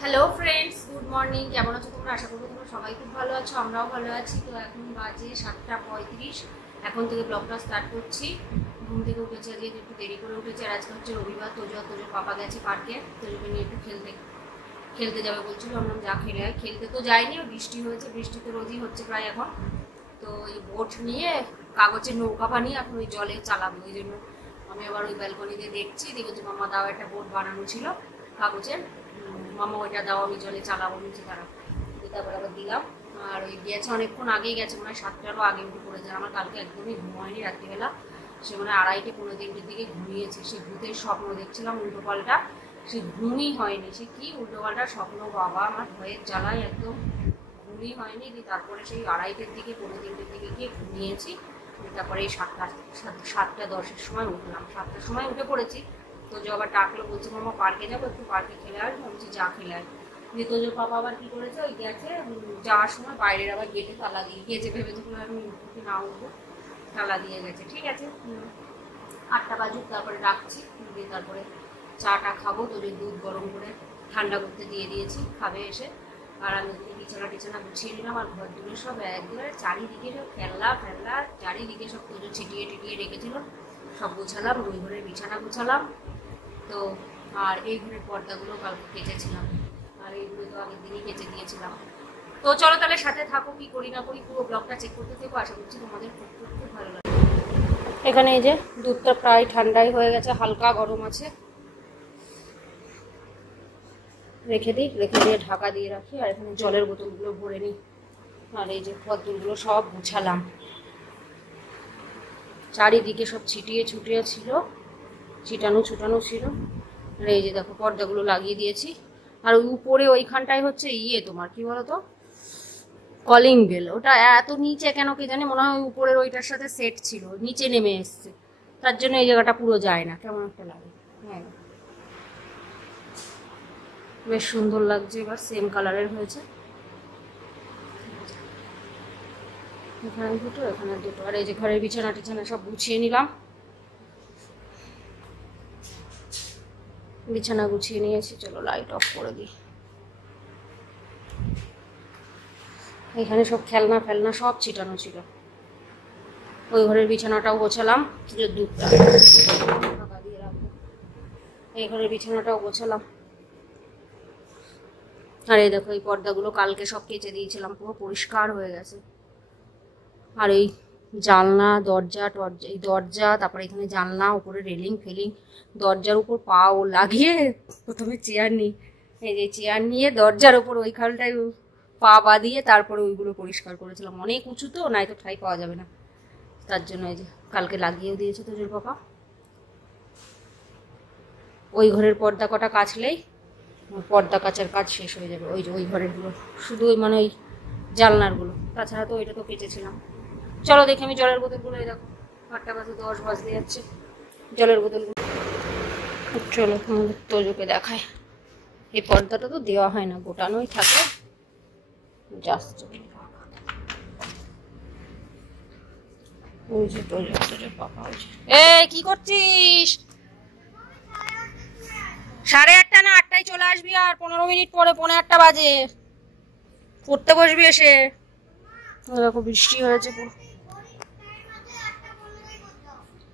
Hello friends, good morning. কেমন আছো তোমরা? আশা করি তোমরা সবাই খুব ভালো আছো, আমরাও ভালো আছি। তো এখন বাজে 7:35। এখন থেকে ব্লগটা স্টার্ট করছি। ঘুম থেকে উঠেছি, আজকে একটু দেরি করে উঠেছি। আর আজকে হচ্ছে রবিবার। তোজোর পাপা গেছে পার্কে, তোজোকে নিয়ে একটু খেলতে যাবে বলছিল। আমরা যা খেলে হয়। খেলতে তো যাইনি, বৃষ্টি হয়েছে। বৃষ্টি তো রোজই হচ্ছে প্রায় এখন। তো এই বোট নিয়ে, কাগজের নৌকা বানিয়ে এখন ওই জলে চালাবো। ওই জন্য আমি আবার ওই ব্যালকনিতে দেখছি, দেখছি মামা দাও একটা বোট বানানো ছিল কাগজের। মামা ওইটা দাও, আমি জলে চালাবো নিচে তারা। তারপর আবার দিলাম। আর ওই গেছে অনেকক্ষণ আগেই গেছে, মনে হয় 7টারও আগে উঠে পড়েছে। আমার কালকে একদমই ঘুম হয়নি রাত্রিবেলা। সে মানে 2:30 পৌনে 3টের দিকে ঘুমিয়েছে। সে ভূতের স্বপ্ন দেখছিলাম উল্টো পাল্টা। সে ঘুমই হয়নি। সে কি উল্টো পাল্টা স্বপ্ন, বাবা আমার ভয়ের জ্বালায় একদম ঘুমই হয়নি। তারপরে সেই 2:30টার দিকে পৌনে 3টের দিকে গিয়ে ঘুমিয়েছি। তারপরে এই 7:10-এর সময় উঠলাম। 7টার সময় উঠে পড়েছি। তো যে আবার ডাকলো, বলছে মামা পার্কে যাবো, একটু পার্কে খেলে আসবো। বলছি যা খেলে আসবো। দিয়ে তোজোর পাপা আবার কি করেছে, ওই গেছে যাওয়ার সময় বাইরের আবার গেটে তালা দিয়ে গিয়েছে। ভেবেছে আমি উঠতে না উঠবো, তালা দিয়ে গেছে। ঠিক আছে, 8টা বাজুক, তারপরে ডাকছি। দিয়ে তারপরে চাটা খাবো। তোজোর দুধ গরম করে ঠান্ডা করতে দিয়ে দিয়েছি, খাবে এসে। আর আমি বিছানা গুছিয়ে নিলাম। আর ঘর দূরে সব একবারে চারিদিকে সব ফেললা চারিদিকে সব তোজো ছিটিয়ে রেখেছিল, সব গোছালাম। ওই ঘরের বিছানা গোছালাম। তো আর এই ঘরের পর্দাগুলো কালকে কেচেছিলাম। আর এইগুলো তো আগের দিনই কেচে দিয়েছিলাম। তো চলো তাহলে সাথে থাকো, কি করি না করি পুরো ব্লগটা চেক করতে থেকো। আশা করছি তোমাদের খুব ভালো লাগে। এখানে এই যে দুধটা প্রায় ঠান্ডাই হয়ে গেছে, হালকা গরম আছে। রেখে দিয়ে ঢাকা দিয়ে রাখি। আর এখানে জলের বোতলগুলো ভরে নিই। আর এই যে পদ্মগুলো সব গুছালাম। চারিদিকে সব ছিটিয়ে ছিল, ছিটানো ছিল। আর এই যে দেখো পর্দাগুলো লাগিয়ে দিয়েছি। আর ওই উপরে ওইখানটায় হচ্ছে তোমার কি বলতো, কলিং বেল। ওটা এত নিচে কেন কে জানে, মনে হয় উপরের ওইটার সাথে সেট ছিল, নিচে নেমে এসছে। তার জন্য এই জায়গাটা পুরো যায় না, কেমন একটা লাগে। হ্যাঁ, বেশ সুন্দর লাগছে। এবার সেম কালারের হয়েছে। এখানে দুটো, এখানে দুটো। আর এই যে ঘরের বিছানা সব গুছিয়ে নিলাম। বিছানা গুছিয়ে নিয়েছি। চলো লাইট অফ করে দিই। এখানে সব খেলনা সব ছিটানো ছিল। ওই ঘরের বিছানাটাও গোছালাম, দুধটা ঢাকা দিয়ে রাখবো। এই ঘরের বিছানাটাও গোছালাম। আর এই দেখো এই পর্দাগুলো কালকে সব কেচে দিয়েছিলাম, পুরো পরিষ্কার হয়ে গেছে। আর এই জানলা দরজা, তারপরে এখানে জানলা, উপরে রেলিং ফেলিং, দরজার উপর পাও লাগিয়ে প্রথমে চেয়ার নিই। এই যে চেয়ার নিয়ে দরজার উপর ওইখানটায় পা দিয়ে তারপরে ওইগুলো পরিষ্কার করেছিলাম। অনেক উঁচু তো, নাই তো ঠাই পাওয়া যাবে না। তার জন্য এই যে কালকে লাগিয়েও দিয়েছে তোজোর পাপা। ওই ঘরের পর্দা কটা কাচলেই পর্দা কাচার কাজ শেষ হয়ে যাবে। ওই যে ওই ঘরেরগুলো, শুধু ওই মানে ওই জানলারগুলো, তাছাড়া তো ওইটা তো কেটেছিলাম। চলো দেখি আমি জলের বোতলগুলো, এই দেখো 8:10 বাজতে যাচ্ছে। জলের বোতলগুলো চলো আমাদের তোজোকে দেখায়। এই পর্দাটা তো দেওয়া হয় না, গোটানোই থাকে। জাস্ট ওই যে তোজোর পাপা। ওই যে কি করছিস? 8:30 না 8টায় চলে আসবি। আর 15 মিনিট পরে 8:45 বাজে পড়তে বসবি এসে। দেখো বৃষ্টি হয়েছে পুরো।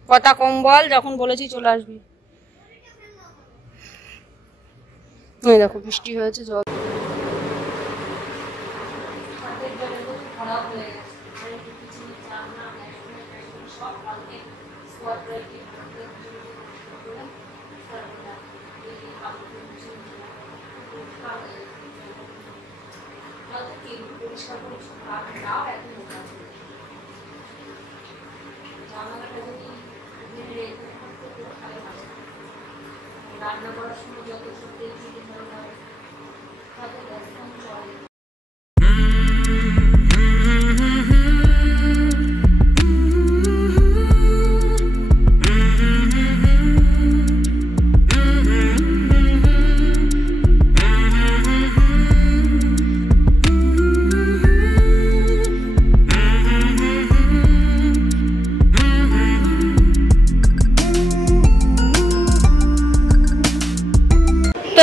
কথা কম বল, যখন বলেছি চলে আসবি। এই দেখো বৃষ্টি হয়েছে, জল রান্না করার সময় যত সত্যি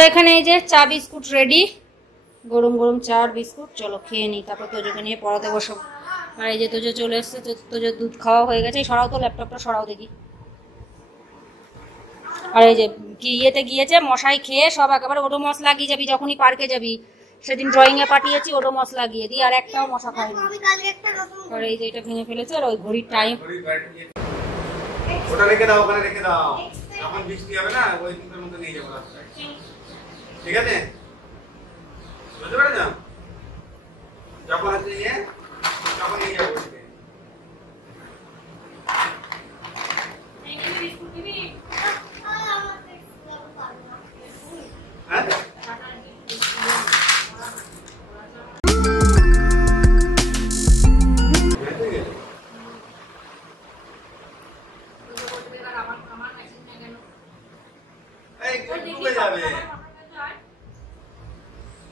এখানে এই যে যে চা বিস্কুট রেডি, গরম গরম চা আর বিস্কুট। চলো খেয়ে নিই, তারপর তোজোকে নিয়ে পড়াতে বসবো। আর এই যে তোজো চলে এসছে, তোজোর দুধ খাওয়া হয়ে গেছে। সরাও তো ল্যাপটপটা, সরাও দেখি। আর এই যে ইয়েতে গিয়েছে, মশাই খেয়ে সব একেবারে ওডোমস লাগিয়ে যাবি যখনই পার্কে যাবি। সেদিন ড্রয়িং এ পাঠিয়েছি, ওডোমস লাগিয়ে দিই, আর একটাও মশা খায়নি। আর এই যে এটা ভেঙে ফেলেছে। আর ওই ঘড়ির টাইম ওটা রেখে দাও, ওখানে রেখে দাও, যখন বৃষ্টি হবে না ওই দুটোর মধ্যে নিয়ে যাবো রাস্তায়, ঠিক আছে? বুঝতে পেরেছ? যখন আছে নিয়ে তখন নিয়ে যাবো। হ্যাঁ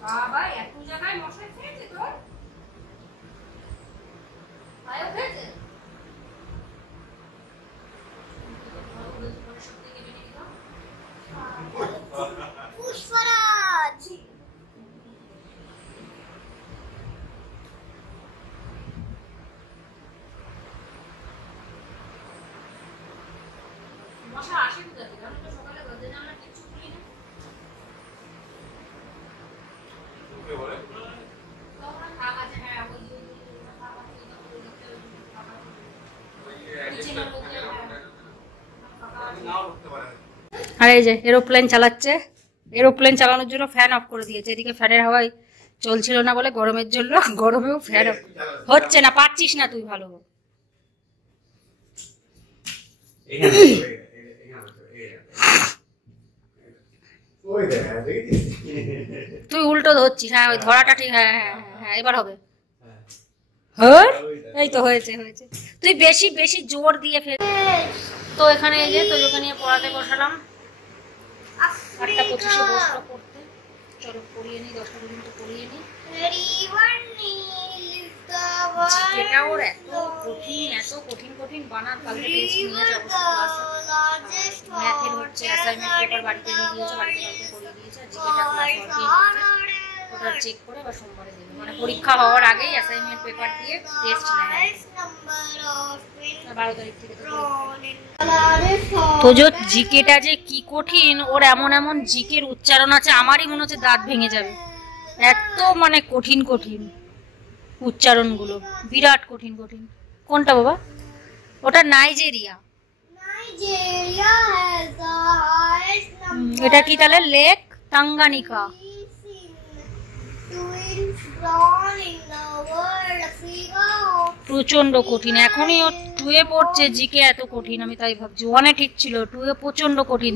বাবা এত জায়গায় মশাই খেয়েছে তোর? আয়ো খেয়েছে? পুষ্পরাজ মশা আসে কোথা থেকে? আমি তো সকালে দরজা জানলা কিচ্ছু খুলি না। আর এই যে এরোপ্লেন চালাচ্ছে, এরোপ্লেন চালানোর জন্য ফ্যান অফ করে দিয়েছে। এদিকে ফ্যানের হাওয়ায় চলছিল না বলে গরমের জন্য, গরমেও ফ্যান অফ হচ্ছে না। পাচ্ছিস না তুই ভালো। তুই উল্টো ধরছিস। হ্যাঁ ওই ধরাটা ঠিক। হ্যাঁ হ্যাঁ হ্যাঁ এবার হবে। এই তো হয়েছে হয়েছে। তুই বেশি বেশি জোর দিয়ে ফেল। তো এখানে এই যে তোজোকে নিয়ে পড়াতে বসালাম। 8:25-এ বসলো পড়তে। চলো পড়িয়ে নিই, 10টা পর্যন্ত পড়িয়ে নিই। যেটা ওর এত কঠিন কঠিন বানান, কালকে টেস্ট নিয়ে যাবো ক্লাসে। ম্যাথের হচ্ছে অ্যাসাইনমেন্ট পেপার বাড়িতে নিয়ে গিয়েছে, বাড়িতে কালকে করিয়ে দিয়েছে। জিকেটা ক্লাস ওটা চেক করে আবার সোমবারে দেবে। মানে পরীক্ষা হওয়ার আগেই অ্যাসাইনমেন্ট পেপার দিয়ে টেস্ট নেয়। 12 তারিখ থেকে তো জিকেটা যে কি কঠিন, ওর এমন এমন জিকের উচ্চারণ আছে আমারই মনে হচ্ছে দাঁত ভেঙে যাবে। এত মানে কঠিন কঠিন উচ্চারণগুলো, বিরাট কঠিন কঠিন। কোনটা বাবা? ওটা নাইজেরিয়া। এটা কি তাহলে? Lake Tanganyika. প্রচন্ড কঠিন। এখনই ও 2-এ পড়ছে, জিকে এত কঠিন। আমি তাই ভাবছি 1-এ ঠিক ছিল, 2-এ প্রচন্ড কঠিন।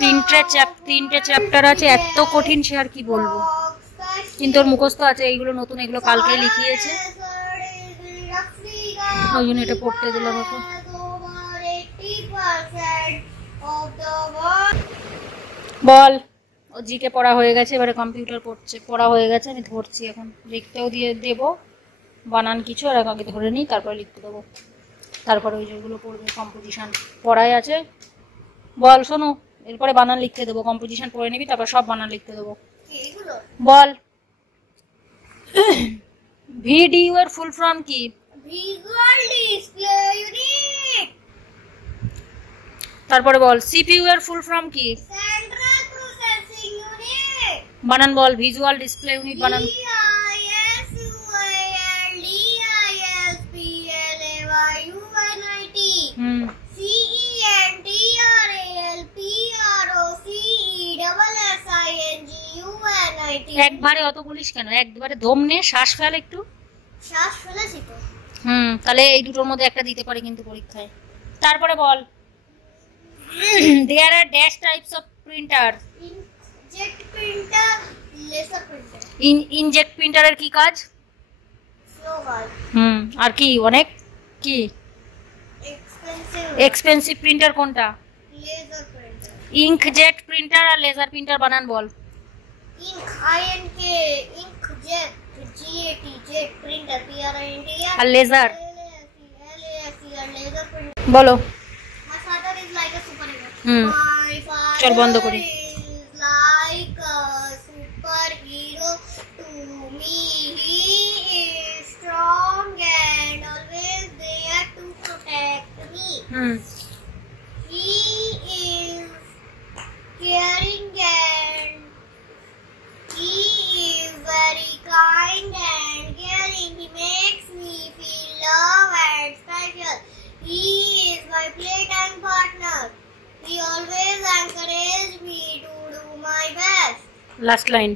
তিনটে চ্যাপ্টার আছে, এত কঠিন সে আর কি বলবো। কিন্তু ওর মুখস্থ আছে, এইগুলো নতুন, এগুলো কালকে লিখিয়েছে, ওই জন্য এটা পড়তে দিলাম ওকে। বল। ও জিকে পড়া হয়ে গেছে, এবারে কম্পিউটার পড়া হয়ে গেছে। আমি ধরছি, এখন লিখতেও দিয়ে দেবো বানান কিছু, আর আগে ধরে নিই, তারপরে লিখতে দেবো। তারপরে ওই যেগুলো পড়বে কম্পোজিশন পড়াই আছে। বল শোনো, এরপরে বানান লিখতে দেবো। কম্পোজিশন পড়ে নিবি, তারপর সব বানান লিখতে দেবো। বল। ভিডিও এর ফুল ফর্ম কি? Visual display unit. তারপরে বল সিপিইউ এর ফুল ফর্ম কি? Central processing unit. বানান বল, ভিজুয়াল ডিসপ্লে ইউনিট বানান। একবারে অত বলিস কেন? একবারে দম নে, শ্বাস ফেল একটু। শ্বাস ফেলেছি তো। তাহলে এই দুটোর মধ্যে একটা দিতে পারি কিন্তু পরীক্ষায়। তারপরে বল there are dash types of printer. Inkjet printer, laser printer. Inkjet printer এর কি কাজ? স্লো কাজ। আর কি অনেক কি? এক্সপেন্সিভ প্রিন্টার কোনটা? Laser printer. ইঙ্কজেট প্রিন্টার আর লেজার প্রিন্টার বানান বল। Ink INK inkjet GET jet printer PRINT আর লেজার বলো। My father is like a superhero. চল বন্ধ করি। Like a last line.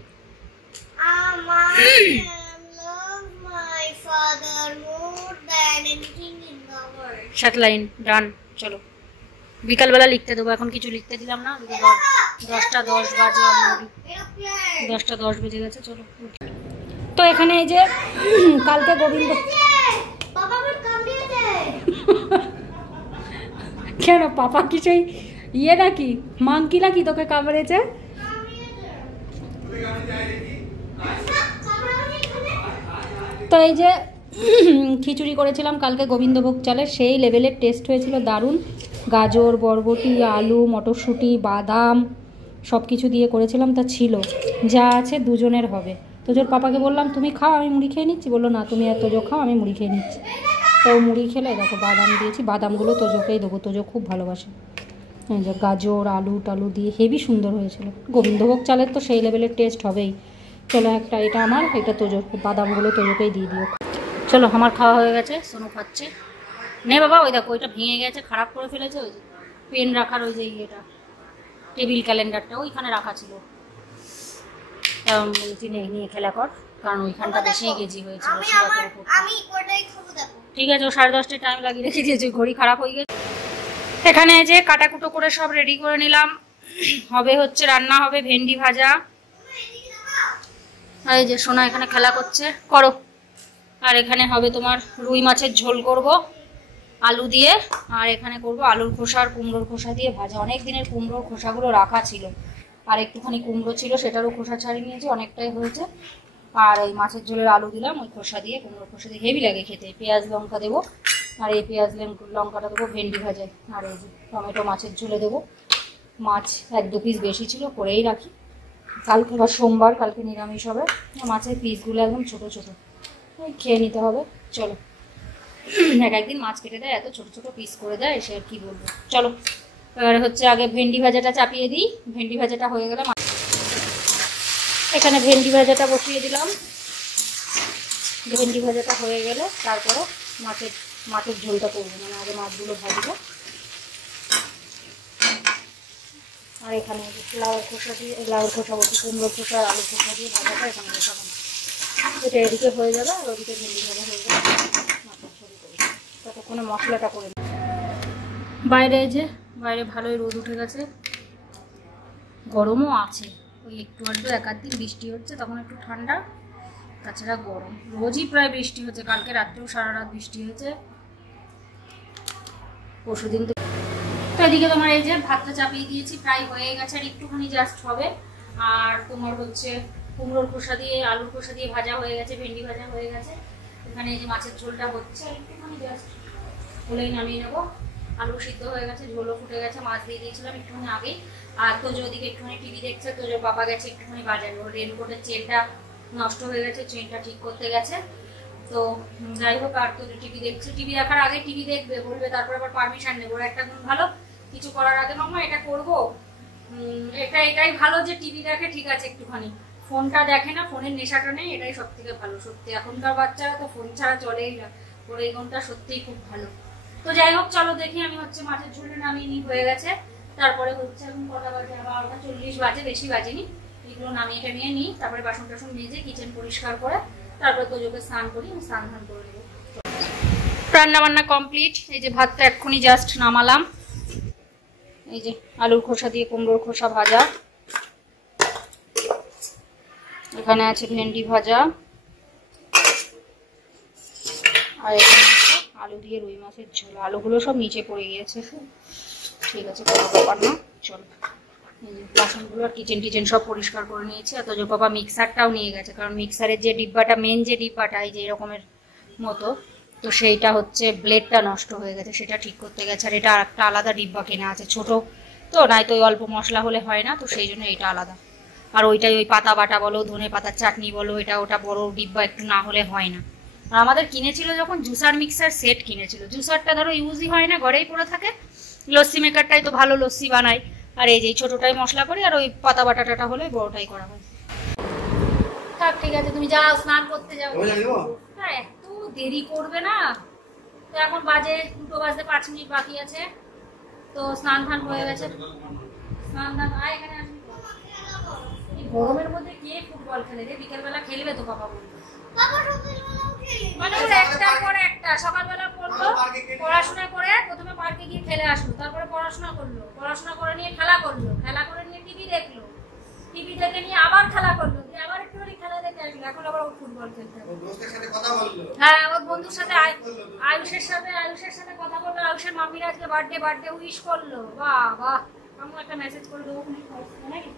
সাত লাইন ডান। চলো বিকালবেলা লিখতে দেবো, এখন কিছু লিখতে দিলাম না। 10টা 10 বাজে, 10টা 10 বেজে গেছে। চলো তো এখানে এই যে কালকে গোবিন্দ কেন পাপা কিছুই ইয়ে নাকি মাংকি নাকি তোকে কামড়েছে? তো এই যে খিচুড়ি করেছিলাম কালকে গোবিন্দভোগ চালের, সেই লেভেলের টেস্ট হয়েছিল, দারুণ। গাজর, বরবটি, আলু, মটরশুঁটি, বাদাম সব কিছু দিয়ে করেছিলাম, তা ছিল যা আছে দুজনের হবে। তোজোর পাপাকে বললাম তুমি খাও, আমি মুড়ি খেয়ে নিচ্ছি। বললো না তুমি আর তোজো খাও, আমি মুড়ি খেয়ে নিচ্ছি। তো মুড়ি খেলে দেখো বাদাম দিয়েছি, বাদামগুলো তোজোকেই দেবো, তোজো খুব ভালোবাসে। যে গাজর আলু টালু দিয়ে হেভি সুন্দর হয়েছিল। গোবিন্দভোগ চালের তো সেই লেভেলের টেস্ট হবেই। চলো একটা এটা আমার, এটা তোজোর, বাদামগুলো তোজোকেই দিয়ে দিও। চলো আমার খাওয়া হয়ে গেছে, সোনু খাচ্ছে। নে বাবা, ওই দেখো ওইটা ভেঙে গেছে, খারাপ করে ফেলেছে। ওই যে পেন রাখার ওই যে ইয়েটা, টেবিল ক্যালেন্ডারটা ওইখানে রাখা ছিল। নিয়ে খেলা কর, কারণ ওইখানটা বেশি গেজি হয়েছিল। ঠিক আছে, ও 10:30টায় টাইম লাগিয়ে রেখে দিয়েছে, ঘড়ি খারাপ হয়ে গেছে। এখানে যে কাটাকুটো করে সব রেডি করে নিলাম। হবে হচ্ছে রান্না হবে ভেন্ডি ভাজা। আর এই যে সোনা এখানে খেলা করছে, করো। আর এখানে হবে তোমার রুই মাছের ঝোল করব আলু দিয়ে, আর এখানে করব আলুর খোসা আর কুমড়োর খোসা দিয়ে ভাজা। অনেক দিনের কুমড়োর খোসাগুলো রাখা ছিল, আর একটুখানি কুমড়ো ছিল, সেটারও খোসা ছাড়িয়ে নিয়েছি, অনেকটাই হয়েছে। আর ওই মাছের ঝোলের আলু দিলাম ওই খোসা দিয়ে, কুমড়োর খোসা দিয়ে হেভি লাগে খেতে। পেঁয়াজ লঙ্কা দেবো, আর এই পেঁয়াজ লঙ্কাটা দেবো ভেন্ডি ভাজায়। আর এই যে টমেটো মাছের ঝোলে দেবো। মাছ 1-2 পিস বেশি ছিল, করেই রাখি। কালকে আবার সোমবার, কালকে নিরামিষ হবে। মাছের পিসগুলো একদম ছোটো ছোটো, ওই খেয়ে নিতে হবে। চলো একদিন মাছ কেটে দেয়, এত ছোটো ছোটো পিস করে দেয়, সে আর কি বলবো। চলো এবারে হচ্ছে আগে ভেন্ডি ভাজাটা চাপিয়ে দিই। ভেন্ডি ভাজাটা হয়ে গেলে এখানে ভেন্ডি ভাজাটা বসিয়ে দিলাম। ভেন্ডি ভাজাটা হয়ে গেলে তারপরে মাছের ঝোলটা করবো, মানে আগে মাছগুলো ভাজবো। আর এখানে লাউয়ের খোসা দিয়ে, লাউয়ের খোসা বলছি, কুমড়োর খোসা আর আলুর খোসা দিয়ে ভাজাটা এখানে বসাবো। এটা এদিকে হয়ে যাবে, আর ওদিকে ভেন্ডি ভাজা হয়ে যাবে। মাছের ঝোল করে ততক্ষণে মশলাটা করে নেব। বাইরে যে বাইরে ভালোই রোদ উঠে গেছে, গরমও আছে। ওই একটু আধটু 1-8 দিন বৃষ্টি হচ্ছে, তখন একটু ঠান্ডা, তাছাড়া গরম। রোজই প্রায় বৃষ্টি হচ্ছে, কালকে রাত্রেও সারা রাত বৃষ্টি হয়েছে। পরশুদিন তো এদিকে তোমার এই যে ভাতটা চাপিয়ে দিয়েছি, প্রায় হয়ে গেছে, আর একটুখানি জাস্ট হবে। আর তোমার হচ্ছে কুমড়োর খোসা দিয়ে আলুর খোসা দিয়ে ভাজা হয়ে গেছে, ভেন্ডি ভাজা হয়ে গেছে। এখানে এই যে মাছের ঝোলটা হচ্ছে, একটুখানি জাস্ট হলেই নামিয়ে নেবো। আলু সিদ্ধ হয়ে গেছে, ঝোলও ফুটে গেছে, মাছ দিয়ে দিয়েছিলাম একটুখানি আগেই। আর তোজো ওদিকে একটুখানি টিভি দেখছে, তোজো বাবা গেছে একটুখানি বাজারে, ওর রেনকোটের চেনটা নষ্ট হয়ে গেছে, চেনটা ঠিক করতে গেছে। তো যাই হোক, আর তোজো টিভি দেখছে। টিভি দেখার আগে টিভি দেখবে, বলবে, তারপর আবার পারমিশন নেবো। একটা গুণ ভালো, কিছু করার আগে মামা এটা করবো, এটাই ভালো যে টিভি দেখে, ঠিক আছে, একটুখানি ফোনটা দেখে না, ফোনের নেশাটা নেই, এটাই সব থেকে ভালো। সত্যি এখনকার বাচ্চারা তো ফোন ছাড়া চলেই না, ওর এই গুণটা সত্যিই খুব ভালো। তো যাই হোক, চলো দেখি। আমি হচ্ছে মাছের ঝোলটা নামিয়ে নি, হয়ে গেছে। তারপরে হচ্ছে এখন কটা বাজে, 12:40 বাজে, বেশি বাজেনি। এগুলো নামিয়ে টামিয়ে নিই, তারপরে বাসন টাসন মেজে কিচেন পরিষ্কার করে তারপরে তোজোকে স্নান করি, আমি স্নান ধান করে নেবো। রান্না বান্না কমপ্লিট। এই যে ভাতটা এক্ষুনি জাস্ট নামালাম। এই যে আলুর খোসা দিয়ে কুমড়োর খোসা ভাজা, এখানে আছে ভেন্ডি ভাজা, আর এখানে আছে আলু দিয়ে রুই মাছের ঝোল। আলুগুলো সব নিচে পড়ে গিয়েছে, ঠিক আছে, কোনো ব্যাপার না। চলো বাসনগুলো আর কিচেন টিচেন সব পরিষ্কার করে নিয়েছি। আর তোজো বাবা মিক্সারটাও নিয়ে গেছে, কারণ মিক্সারের যে ডিব্বাটা, মেন যে ডিব্বাটা এই যে এরকমের মতো, তো সেইটা হচ্ছে ব্লেডটা নষ্ট হয়ে গেছে, সেটা ঠিক করতে গেছে। আর এটা একটা আলাদা ডিব্বা কেনা আছে, ছোট তো, নাই তো ওই অল্প মশলা হলে হয় না, তো সেই জন্য এটা আলাদা। আর ওইটাই ওই পাতা বাটা বলো, ধনে পাতার চাটনি বলো, এটা ওটা বড় ডিব্বা একটু না হলে হয় না। আর আমাদের কিনেছিল যখন জুসার মিক্সার সেট কিনেছিল, জুসারটা ধরো ইউজই হয় না, ঘরেই পড়ে থাকে। লস্যি মেকারটাই তো ভালো লস্যি বানায়, আর এই যে ছোটটাই মশলা করি, আর ওই পাতা বাটাটা হলে বড়টাই করা হয়। থাক, ঠিক আছে, তুমি যাও স্নান করতে যাও। হ্যাঁ, এত দেরি করবে না তো, এখন বাজে 2 বাজতে 5 মিনিট বাকি আছে। তো স্নান ধান হয়ে গেছে, স্নান ধান। আয় এখানে আসবি, গরমের মধ্যে কে ফুটবল খেলে রে? বিকেলবেলা খেলবে তো বাবা বললো। মানে ওর একটার পরে একটা, সকালবেলা পড়লো, পড়াশোনা করে প্রথমে পার্কে গিয়ে খেলে আসলো, তারপরে পড়াশোনা করলো, পড়াশোনা করে নিয়ে খেলা করলো, খেলা করে নিয়ে টিভি দেখলো, টিভি দেখে নিয়ে আবার খেলা করলো, দিয়ে আবার একটুখানি খেলা দেখে আসলো, এখন আবার ও ফুটবল খেলতে হবে। হ্যাঁ, ওর বন্ধুর সাথে আয়ুষের সাথে কথা বললো। আয়ুষের মাম্মির আজকে বার্থডে উইশ করলো। বাহ বাহ, আমি একটা মেসেজ করে দেবো নাকি?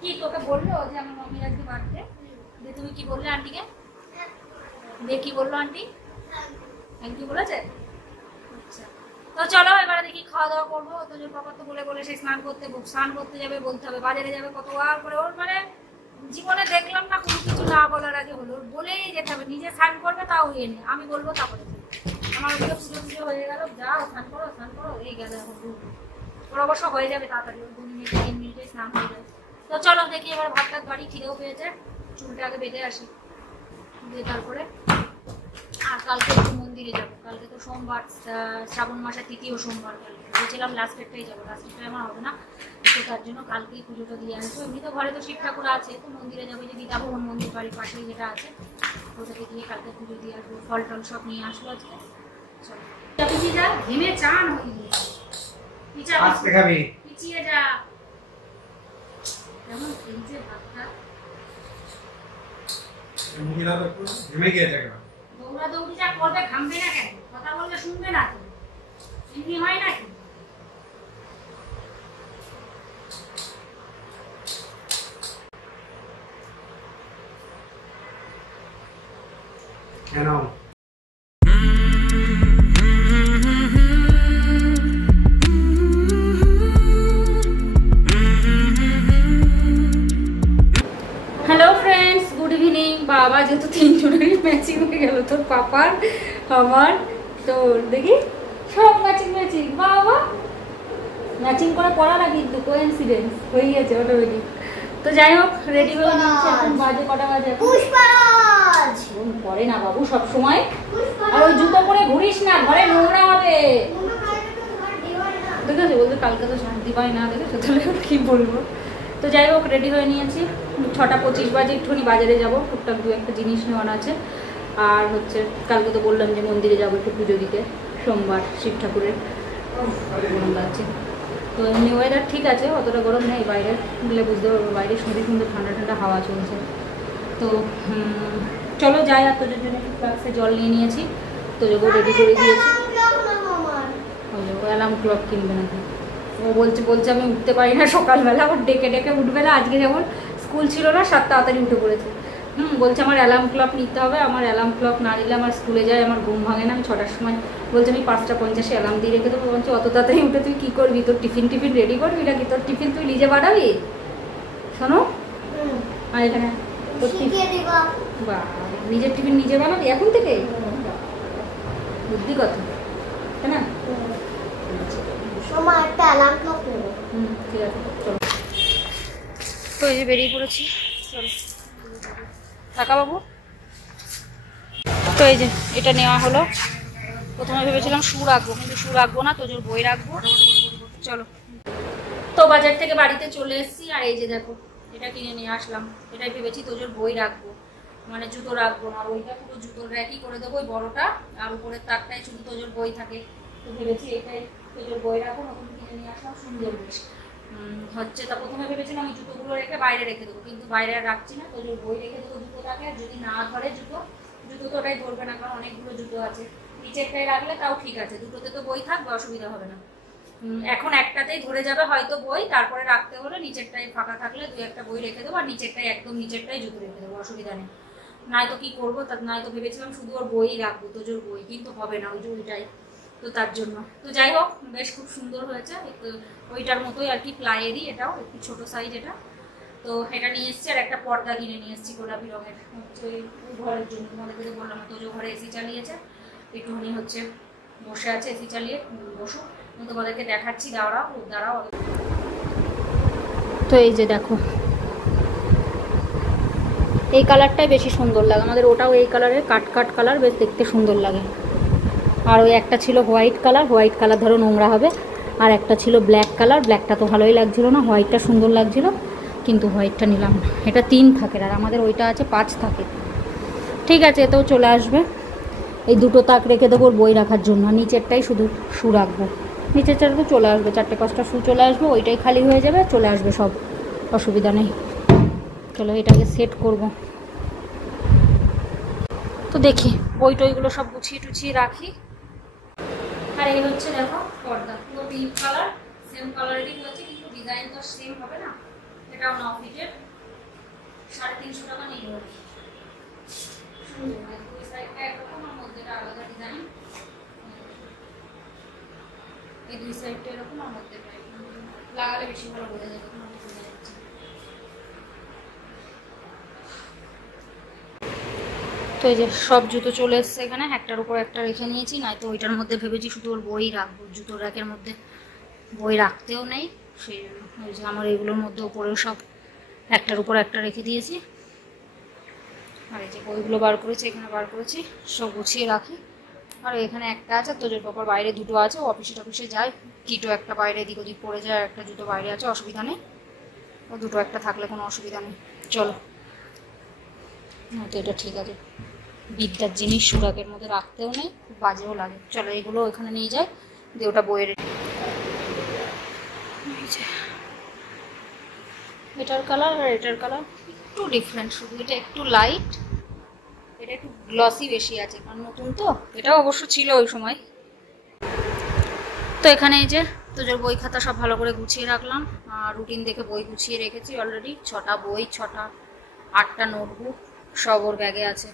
কি তোকে বললো যে আমার মাম্মির আজকে বার্থডে? দিয়ে তুমি কি বললে আন্টিকে? দিয়ে কি বললো আন্টি? থ্যাংক ইউ বলেছে? আচ্ছা, তো চলো এবারে দেখি খাওয়া দাওয়া করবো। তোজোর পাপা তো বলে সে স্নান করতে যাবে, বলতে হবে বাজারে যাবে কতবার করে। ওর মানে জীবনে দেখলাম না কোনো কিছু না বলার আগে হলো, ওর বলেই যেতে হবে। নিজে স্নান করবে তাও হয়ে নেই, আমি বলবো তারপরে। আমার ওদিকে পুজো হয়ে গেল, যাও স্নান করো, এই গেল এখন। ওর অবশ্য হয়ে যাবে তাড়াতাড়ি, 2 মিনিট 3 মিনিটে স্নান হয়ে যাবে। তো চলো দেখি এবার ভাত টাত বাড়ি, খিদেও পেয়েছে, চুলটা আগে বেঁধে আসি, দিয়ে তারপরে। আর কালকে একটু মন্দিরে যাবো, কালকে তো সোমবার, শ্রাবণ মাসের 3য় সোমবার। কালকে বলছিলাম লাস্টেরটাই যাবো, লাস্টেরটাই আমার হবে না, তো তার জন্য কালকেই পুজোটা দিয়ে আসবো। এমনি তো ঘরে তো শিব ঠাকুর আছে, তো মন্দিরে যাবো, যে গীতাভবন মন্দির বাড়ির পাশেই যেটা আছে, ওটাকে গিয়ে কালকে পুজো দিয়ে আসবো। ফল টল সব নিয়ে আসবো আজকে। চলো পিছিয়ে যা, ঘেমে চান হয়ে গিয়ে পিছিয়ে যা। কেমন খেয়েছে ভাতটা, দৌড়াদৌড়ি যা করবে, ঘামবে না কেন? কথা বললে শুনবে না তো, এমনি হয় নাকি? কেন হ্যালো ফ্রেন্ডস, গুড ইভিনিং। বাবা যেহেতু 3 জনেরই ম্যাচিং হয়ে গেল, তোর পাপার আমার, তো দেখি সব ম্যাচিং। বাবা ম্যাচিং করে পড়া না, কিন্তু কোইন্সিডেন্স হয়ে গেছে অটোমেটিক। তো যাই হোক, রেডি হয়ে নিয়েছি। এখন বাজে কটা বাজে? পরে না বাবু সব সময়, আর ওই জুতো পরে ঘুরিস না, ঘরে নোংরা হবে। দেখেছো, বলতে কালকে তো শান্তি পাই না, দেখেছো, তাহলে কি বলবো। তো যাই হোক, রেডি হয়ে নিয়েছি। 6:25 বাজে, একটুখানি বাজারে যাবো, টুকটাক 2-1টা জিনিস নেওয়ানো আছে। আর হচ্ছে কালকে তো বললাম যে মন্দিরে যাবো একটু পুজো দিতে, সোমবার শিব ঠাকুরের। গরম লাগছে তো, এমনি ওয়েদার ঠিক আছে, অতটা গরম নেই। বাইরে গেলে বুঝতে পারবো, বাইরে সুন্দর ঠান্ডা ঠান্ডা হাওয়া চলছে। তো চলো যাই। আর তোদের জন্য একটু ফ্লাক্সে জল নিয়ে নিয়েছি, তোজোকেও রেডি করে দিয়েছি। অ্যালার্ম ক্লক কিনবে নাকি? ও বলছে আমি উঠতে পারি না সকালবেলা, আবার ডেকে উঠবে না। আজকে যেমন স্কুল ছিল না, 7 তাড়াতাড়ি উঠে পড়েছে। বলছে আমার অ্যালার্ম ক্লক নিতে হবে, আমার অ্যালার্ম ক্লক না নিলে আমার স্কুলে যায়, আমার ঘুম ভাঙে না। আমি 6টার সময় বলছে আমি 5:50 অ্যালার্ম দিয়ে রেখে দেবো। বলছি অত তাড়াতাড়ি উঠে তুই কী করবি? তোর টিফিন রেডি করবি নাকি? তোর টিফিন তুই নিজে বানাবি? শোনো, আর এখানে বা নিজের টিফিন নিজে বানাবি এখন থেকে? বুদ্ধি কত, তাই না? ঠিক আছে, চলো। তো এই যে বেরিয়ে পড়েছি, চলো। কাকা বাবু, তো এই যে এটা নেওয়া হলো। প্রথমে ভেবেছিলাম শু রাখবো, কিন্তু শু রাখবো না, তোজোর বই রাখবো। চলো, তো বাজার থেকে বাড়িতে চলে এসেছি। আর এই যে দেখো, এটা কিনে নিয়ে আসলাম। এটাই ভেবেছি তোজোর বই রাখবো, মানে জুতো রাখবো না। ওইটা পুরো জুতোর র্যাকই করে দেবো, ওই বড়টা, আর উপরের তাকটাই শুধু তোজোর বই থাকে। তো ভেবেছি এটাই তোজোর বই রাখবো। নতুন কিনে নিয়ে আসলাম, সুন্দর বেশ হচ্ছে। তা প্রথমে ভেবেছিলাম ওই জুতোগুলো রেখে বাইরে রেখে দেবো, কিন্তু বাইরে আর রাখছি না। তোজোর বই রেখে দেবো জুতোটাকে। আর যদি না ধরে জুতো তো ওটাই ধরবে না, কারণ অনেকগুলো জুতো আছে। নিচেরটাই রাখলে তাও ঠিক আছে, দুটোতে তো বই থাকবে, অসুবিধা হবে না। এখন একটাতেই ধরে যাবে হয়তো বই, তারপরে রাখতে হলে নিচেরটাই ফাঁকা থাকলে 2-1টা বই রেখে দেবো, আর নিচেরটাই একদম নিচেরটাই জুতো রেখে দেবো, অসুবিধা নেই। নয়তো কি করবো, নয়তো ভেবেছিলাম শুধু ওর বই রাখবো, তোজোর বই, কিন্তু হবে না, ওই যে ওইটাই। তো তার জন্য তো যাই হোক, বেশ খুব সুন্দর হয়েছে। ওইটার মতোই আর কি, প্লাইয়েরই, এটাও একটু ছোট সাইজ এটা। তো এটা নিয়ে এসেছি। আর একটা পর্দা কিনে নিয়ে এসেছি গোলাপি রঙের, হচ্ছে ওই ঘরের জন্য। তোমাদেরকে বললাম তোজো ঘরে এসি চালিয়েছে, একটুখানি হচ্ছে বসে আছে এসি চালিয়ে, বসো, আমি তোমাদেরকে দেখাচ্ছি। দাঁড়াও। তো এই যে দেখো, এই কালারটাই বেশি সুন্দর লাগে আমাদের। ওটাও এই কালারের, কাট কালার, বেশ দেখতে সুন্দর লাগে। আর ওই একটা ছিল হোয়াইট কালার ধরো নোংরা হবে। আর একটা ছিল ব্ল্যাক কালার, ব্ল্যাকটা তো ভালোই লাগছিল না, হোয়াইটটা সুন্দর লাগছিল। কিন্তু হোয়াইটটা নিলাম না, এটা 3 থাকে আর আমাদের ওইটা আছে 5 থাকে। ঠিক আছে, এতেও চলে আসবে। এই দুটো তাক রেখে দেবো বই রাখার জন্য, নিচেরটাই শুধু শু রাখবো। নিচেরটা তো চলে আসবে, 4-5টা শু চলে আসবে, ওইটাই খালি হয়ে যাবে, চলে আসবে সব, অসুবিধা নেই। চলো এটাকে সেট করব। তো দেখি বই টইগুলো সব গুছিয়ে টুছিয়ে রাখি। আর এই হচ্ছে দেখো পর্দা, পুরো পিঙ্ক কালার, সেম কালারেরই হয়েছে, কিন্তু ডিজাইন তো সেম হবে না। এটাও 9 ফিটের, 350 টাকা নিয়ে নেবে। সুন্দর, দুই সাইডটা একরকম, আর মধ্যেটা আলাদা ডিজাইন। এই দুই সাইডটা এরকম, আর মধ্যেটা লাগালে বেশি ভালো বোঝা যাবে। তো এই যে সব জুতো চলে এসছে এখানে, একটার উপর একটা রেখে নিয়েছি, নয়তো ওইটার মধ্যে ভেবেছি শুধু ওর বই রাখবো, জুতোর র্যাকের মধ্যে বই রাখতেও নেই, সেই জন্য ওই যে আমার এইগুলোর মধ্যে ওপরেও সব একটার উপর একটা রেখে দিয়েছি। আর এই যে বইগুলো বার করেছি, এখানে বার করেছি, সব গুছিয়ে রাখি। আর এখানে একটা আছে, তোজোর পাপার বাইরে দুটো আছে, ও অফিসে টফিসে যায়, কিটো একটা বাইরে এদিক ওদিক পড়ে যায়, একটা জুতো বাইরে আছে, অসুবিধা নেই, ও দুটো একটা থাকলে কোনো অসুবিধা নেই। চলো, তো এটা ঠিক আছে, বিদ্যার জিনিস সুরাকের মধ্যে রাখতেও নেই, খুব বাজেও লাগে। চলো এগুলো ওখানে নিয়ে যাই, দিয়ে ওটা বইয়ের। এটার কালার আর এটার কালার একটু ডিফারেন্ট, শুধু এটা একটু লাইট, এটা একটু গ্লসি বেশি আছে, কারণ নতুন তো। এটাও অবশ্য ছিল ওই সময়। তো এখানে এই যে তোজোর বই খাতা সব ভালো করে গুছিয়ে রাখলাম, আর রুটিন দেখে বই গুছিয়ে রেখেছি অলরেডি। 6টা বই, 8টা নোটবুক, সব ওর ব্যাগে আছে।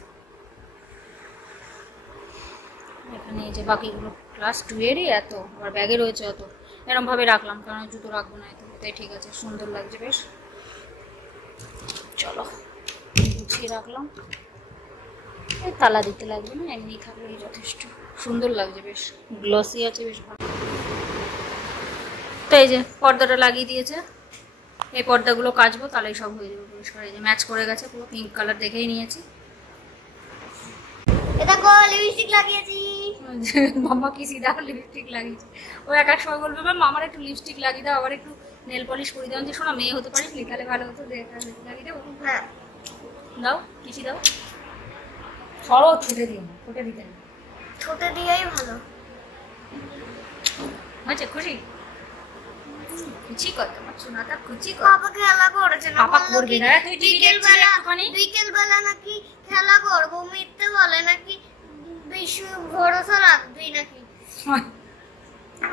এখানে এই যে বাকিগুলো ক্লাস 2-এরই এত, আবার ব্যাগে রয়েছে অত, এরমভাবে রাখলাম, কারণ জুতো রাখবো না, এত এটাই ঠিক আছে, সুন্দর লাগছে বেশ। চলো গুছিয়ে রাখলাম, এই তালা দিতে লাগবে না, এমনি থাকলেই যথেষ্ট, সুন্দর লাগছে বেশ, গ্লসি আছে বেশ ভালো। তো এই যে পর্দাটা লাগিয়ে দিয়েছে, এই পর্দাগুলো কাচবো, তাহলেই সব হয়ে যাবে পরিষ্কার। এই যে ম্যাচ করে গেছে, পুরো পিঙ্ক কালার দেখেই নিয়েছি। দেখো লিপস্টিক লাগিয়েছি, মামা কি সিধা লিপস্টিক লাগিয়েছে। ও এক এক সময় বলবে ম্যাম আমার একটু লিপস্টিক লাগিয়ে দাও, আবার একটু নেল পলিশ করে দাও। যে শোনা, মেয়ে হতে পারিস, লিখালে ভালো হতো, লাগিয়ে দাও। হ্যাঁ দাও, কিসি দাও, সরো, ছুটে দিও না, ছুটে দিতে না, ছোটে দিয়েই ভালো হয়েছে। খুশি খুশি কর, তোমার শোনাটা খুশি কর। পাপা খেলা করেছে না, পাপা করবে না, তুই বিকেল বেলা নাকি খেলা করবো, মিথ্যে বলে নাকি, বিশু ভরসা রাখবি নাকি,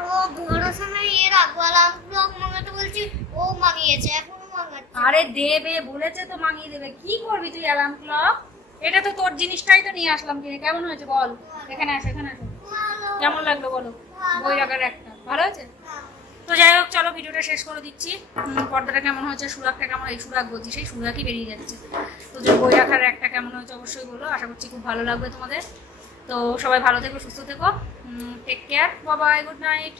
ও ভরসা নেই, এর আগওয়ালাম ব্লগ মাঙাতে বলছি, ও মাঙিয়েছে, এখনো মাঙাচ্ছে। আরে দেবে বলেছে তো, মাঙিয়ে দেবে, কি করবি তুই অ্যালার্ম ক্লক? এটা তো তোর জিনিসটাই তো নিয়ে আসলাম কিনে, কেমন হয়েছে বল? এখানে আসে, এখানে আসে, কেমন লাগলো বলো? বই রাখার একটা ভালো আছে। তো যাই হোক, চলো ভিডিওটা শেষ করে দিচ্ছি। পর্দাটা কেমন হয়েছে, সুরাকটা কেমন, এই সুরাক বলছি, সেই সুরাকই বেরিয়ে যাচ্ছে। তো যে বই রাখার একটা কেমন হয়েছে অবশ্যই বলো, আশা করছি খুব ভালো লাগবে তোমাদের। তো সবাই ভালো থেকো, সুস্থ থেকো, take care, bye bye, good night.